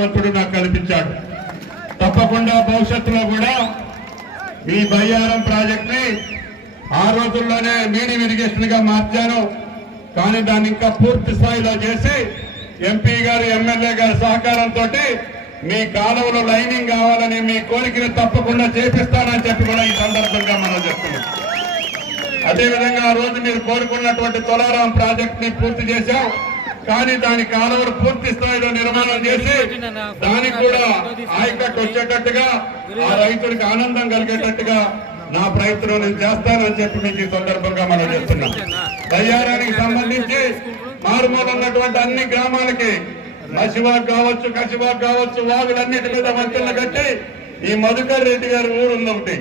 భగవంతుడు నాకు కల్పించాడు. తప్పకుండా భవిష్యత్తులో కూడా మీ బయ్యారం ప్రాజెక్ట్ని ఆ రోజుల్లోనే మీడియం ఇరిగేషన్గా మార్చాను. కానీ దాన్ని ఇంకా పూర్తి స్థాయిలో చేసి ఎంపీ గారు ఎమ్మెల్యే గారి సహకారంతో మీ కాలువలు లైనింగ్ కావాలని మీ కోరికను తప్పకుండా చేపిస్తానని చెప్పి కూడా ఈ సందర్భంగా మనం చెప్తున్నాం. అదేవిధంగా ఆ రోజు మీరు కోరుకున్నటువంటి తొలారాం ప్రాజెక్ట్ని పూర్తి చేశాం. కానీ దాని కాలువలు పూర్తి స్థాయిలో నిర్మాణం చేసి దానికి కూడా ఆయకట్టు వచ్చేటట్టుగా ఆ రైతుడికి ఆనందం కలిగేటట్టుగా నా ప్రయత్నం నేను చేస్తానని చెప్పి మీకు ఈ సందర్భంగా మనం చేస్తున్నాం బయ్యారానికి సంబంధించి మారుమూల ఉన్నటువంటి అన్ని గ్రామాలకి నసివాగ్ కావచ్చు కసివాగ్ కావచ్చు వాగులన్నిటి మీద వంతెనలు కట్టి ఈ మధుకర్ రెడ్డి గారి ఊరు ఉంది ఒకటి.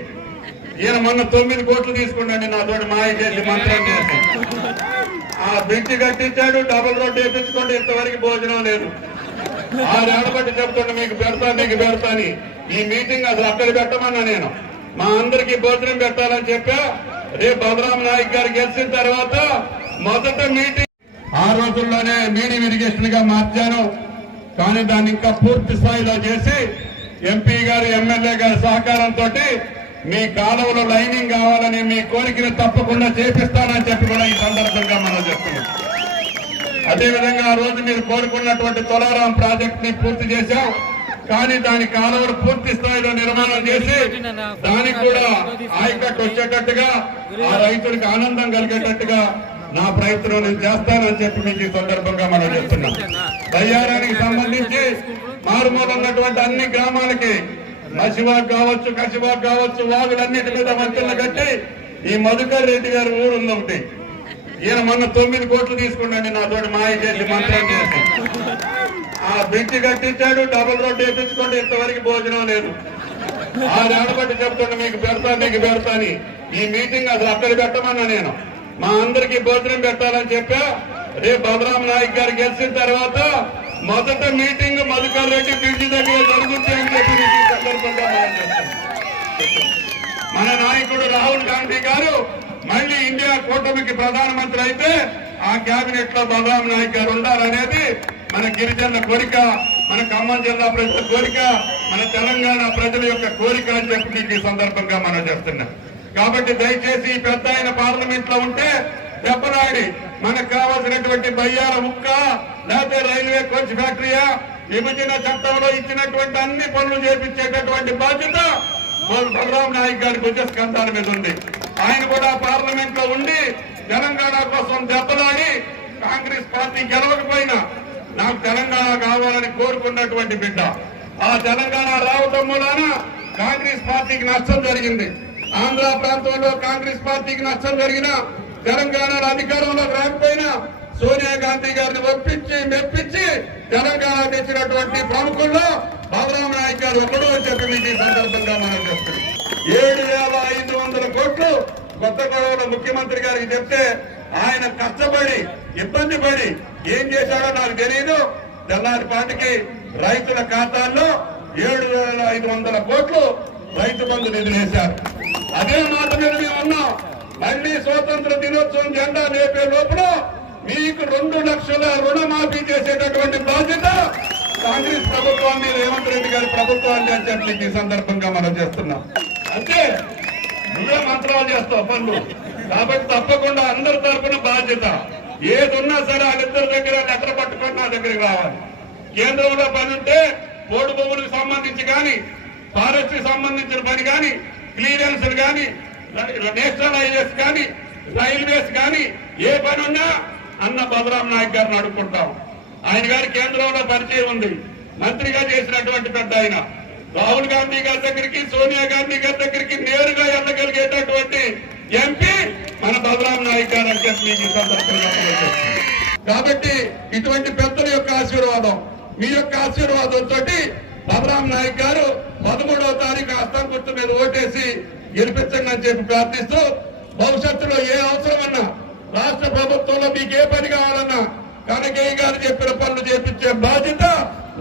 ఈయన మొన్న తొమ్మిది కోట్లు తీసుకున్నాడు నా తోటి మాయ చేసి మంత్రం చేసి ఆ బ్రిడ్జ్ కట్టించాడు డబుల్ రోడ్డు వేపించుకోండి ఇంతవరకు భోజనం లేదు. ఆరు ఏడబట్టి చెప్తుండే మీకు పెడతా మీకు పెడతాని ఈ మీటింగ్ అసలు అక్కడ పెట్టమన్నా నేను. మా అందరికి భోజనం పెట్టాలని చెప్పా. రేపు బలరాం నాయక్ గారు గెలిచిన తర్వాత మొదట మీటింగ్. ఆ రోజుల్లోనే మీడియం ఇరిగేషన్గా మార్చాను. కానీ దాన్ని ఇంకా పూర్తి స్థాయిలో చేసి ఎంపీ గారు ఎమ్మెల్యే గారి సహకారంతో మీ కాలువలో లైనింగ్ కావాలని మీ కోరికను తప్పకుండా చేపిస్తానని చెప్పి కూడా ఈ సందర్భంగా మనం చెప్తున్నాం. అదేవిధంగా ఆ రోజు మీరు కోరుకున్నటువంటి తొలారాం ప్రాజెక్ట్ని పూర్తి చేశాం. కానీ దాని కాలువలు పూర్తి స్థాయిలో నిర్మాణం చేసి దానికి కూడా ఆయకట్టు వచ్చేటట్టుగా ఆ రైతులకు ఆనందం కలిగేటట్టుగా నా ప్రయత్నం నేను చేస్తానని చెప్పి మీకు ఈ సందర్భంగా మనం చెప్తున్నాం. బయ్యారానికి సంబంధించి మారుమూల ఉన్నటువంటి అన్ని గ్రామాలకి నసివాగ్ కావచ్చు కసిబాగ్ కావచ్చు వాగులన్నిటి మీద మంత్రులు కట్టి ఈ మధుకర్ రెడ్డి గారి ఊరు ఉంది ఒకటి. ఈయన మొన్న తొమ్మిది కోట్లు తీసుకున్నాడు నా తోటి మాయ చేసి మంత్రం చేసి ఆ బ్రిడ్జి కట్టించాడు డబుల్ రోడ్డు వేపించుకోండి ఇంతవరకు భోజనం లేదు. ఆ ఏడబట్టి చెప్తుండే మీకు పెడతా మీకు పెడతాని ఈ మీటింగ్ అసలు అక్కడ పెట్టమన్నా నేను. మా అందరికి భోజనం పెట్టాలని చెప్పా. రేపు బలరాం నాయక్ గారు గెలిచిన తర్వాత మొదట మీటింగ్ మధుకర్ రెడ్డి బ్రిడ్జ్ దగ్గర జరుగుతుంది అని చెప్పి మీకు ఈ సందర్భంగా మనం చెప్తున్నాం. మన నాయకుడు రాహుల్ గాంధీ గారు మళ్ళీ ఇండియా కూటమికి ప్రధానమంత్రి అయితే ఆ కేబినెట్లో బలరాం నాయక్ గారు ఉండాలనేది మన గిరిజనుల కోరిక మన ఖమ్మం జిల్లా ప్రజల కోరిక మన తెలంగాణ ప్రజల యొక్క కోరిక అని చెప్పి మీకు ఈ సందర్భంగా మనం చేస్తున్నాం కాబట్టి దయచేసి ఈ పెద్ద ఆయన పార్లమెంట్లో ఉంటే దెబ్బలాడి మనకు కావాల్సినటువంటి బయ్యాల ముక్క లేకపోతే రైల్వే కోచ్ ఫ్యాక్టరీయా విభజన చట్టంలో ఇచ్చినటువంటి అన్ని పనులు చేపించేటటువంటి బాధ్యత బలరాం నాయక్ గారి భుజ స్కంధాల మీద ఉంది. ఆయన కూడా పార్లమెంట్లో ఉండి తెలంగాణ కోసం దెబ్బలాడి కాంగ్రెస్ పార్టీ గెలవకపోయినా నాకు తెలంగాణ కావాలని కోరుకున్నటువంటి బిడ్డ. ఆ తెలంగాణ రావటం మూలాన కాంగ్రెస్ పార్టీకి నష్టం జరిగింది. ఆంధ్ర ప్రాంతంలో కాంగ్రెస్ పార్టీకి నష్టం జరిగిన తెలంగాణలో అధికారంలో రాకపోయినా సోనియా గాంధీ గారిని ఒప్పించి మెప్పించి తెలంగాణ తెచ్చినటువంటి ప్రముఖుల్లో బాబురామ నాయక్ గారు ఒకడు చెప్పి మీకు ఈ సందర్భంగా మనం చెప్తున్నాం ఏడు వేల ఐదు వందల కోట్లు కొత్త గొడవలో ముఖ్యమంత్రి గారికి చెప్తే ఆయన కష్టపడి ఇబ్బంది పడి ఏం చేశాడో నాకు తెలియదు తెల్లారి పాటికి రైతుల ఖాతాల్లో ఏడు వేల ఐదు వందల కోట్లు రైతు బంధు నిధులు వేశారు. అదే మాట మీద మేము ఉన్నాం. మళ్ళీ స్వాతంత్ర దినోత్సవం జెండా లేపే లోపల మీకు రెండు లక్షల రుణమాఫీ చేసేటటువంటి బాధ్యత కాంగ్రెస్ ప్రభుత్వాన్ని రేవంత్ రెడ్డి గారి ప్రభుత్వాన్ని అని చెప్పి ఈ సందర్భంగా మనం చేస్తున్నాం. అంతే నువ్వే మంత్రాలు చేస్తావు పనులు. కాబట్టి తప్పకుండా అందరి తరఫున బాధ్యత. ఏది ఉన్నా సరే వాళ్ళిద్దరి దగ్గర లెటర్ పట్టుకొని నా దగ్గరికి రావాలి కేంద్రంలో పని ఉంటే పోడు భూములకు సంబంధించి కానీ ఫారెస్ట్ సంబంధించిన పని కానీ క్లియరెన్స్ కానీ నేషనల్ హైవేస్ కానీ రైల్వేస్ కానీ ఏ పని ఉన్నా అన్న బలరాం నాయక్ గారిని అడుక్కుంటాం. ఆయన గారి కేంద్రంలో పరిచయం ఉంది. మంత్రిగా చేసినటువంటి పెద్ద ఆయన. రాహుల్ గాంధీ గారి దగ్గరికి సోనియా గాంధీ గారి దగ్గరికి నేరుగా వెళ్ళగలిగేటటువంటి ఎంపీ మన బలరాం నాయక్ గారు అని చెప్పి మీకు ఈ సందర్భంగా కాబట్టి ఇటువంటి పెద్దల యొక్క ఆశీర్వాదం మీ యొక్క ఆశీర్వాదంతో బలరాం నాయక్ గారు పదమూడవ తారీఖు అస్తం గుర్తు మీద ఓటేసి గెలిపించండి అని చెప్పి ప్రార్థిస్తూ భవిష్యత్తులో ఏ అవసరమన్నా రాష్ట్ర ప్రభుత్వంలో మీకు ఏ పని కావాలన్నా కనకయ్య గారు చెప్పిన పనులు చేపించే బాధ్యత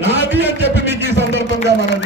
నాది అని చెప్పి మీకు ఈ సందర్భంగా మనం